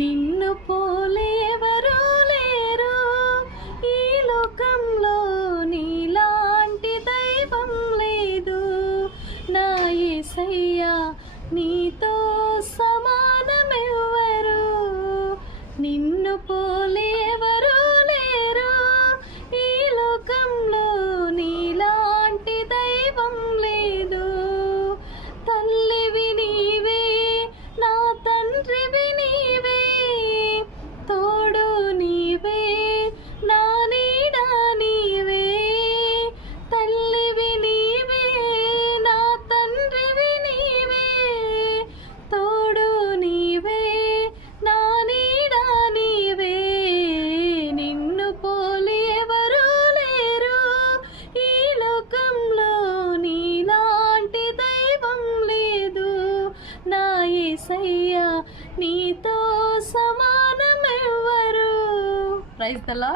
నిన్ను పోలే ఎవరూ లేరు ఈ లోకంలో, నీలాంటి దైవం లేదు. నా యేసయ్యా నీతో సమానమెవ్వరు, నిన్ను పోలే ఎవరూ లేరు ఈ లోకంలో, నీలాంటి దైవం లేదు. తల్లివి నీవే, నా తండ్రివి నీవే, తోడు నీవే, నా నీడ నీవే. తల్లివి నీవే, నా తండ్రివి నీవే, తోడు నీవే, నా నీడ నీవే. నిన్ను పోలి ఎవరూ లేరు ఈ లోకంలో, నీలాంటి దైవం లేదు. నా యేసయ్యా నీతో సమానమెవ్వరు. Praise the lord.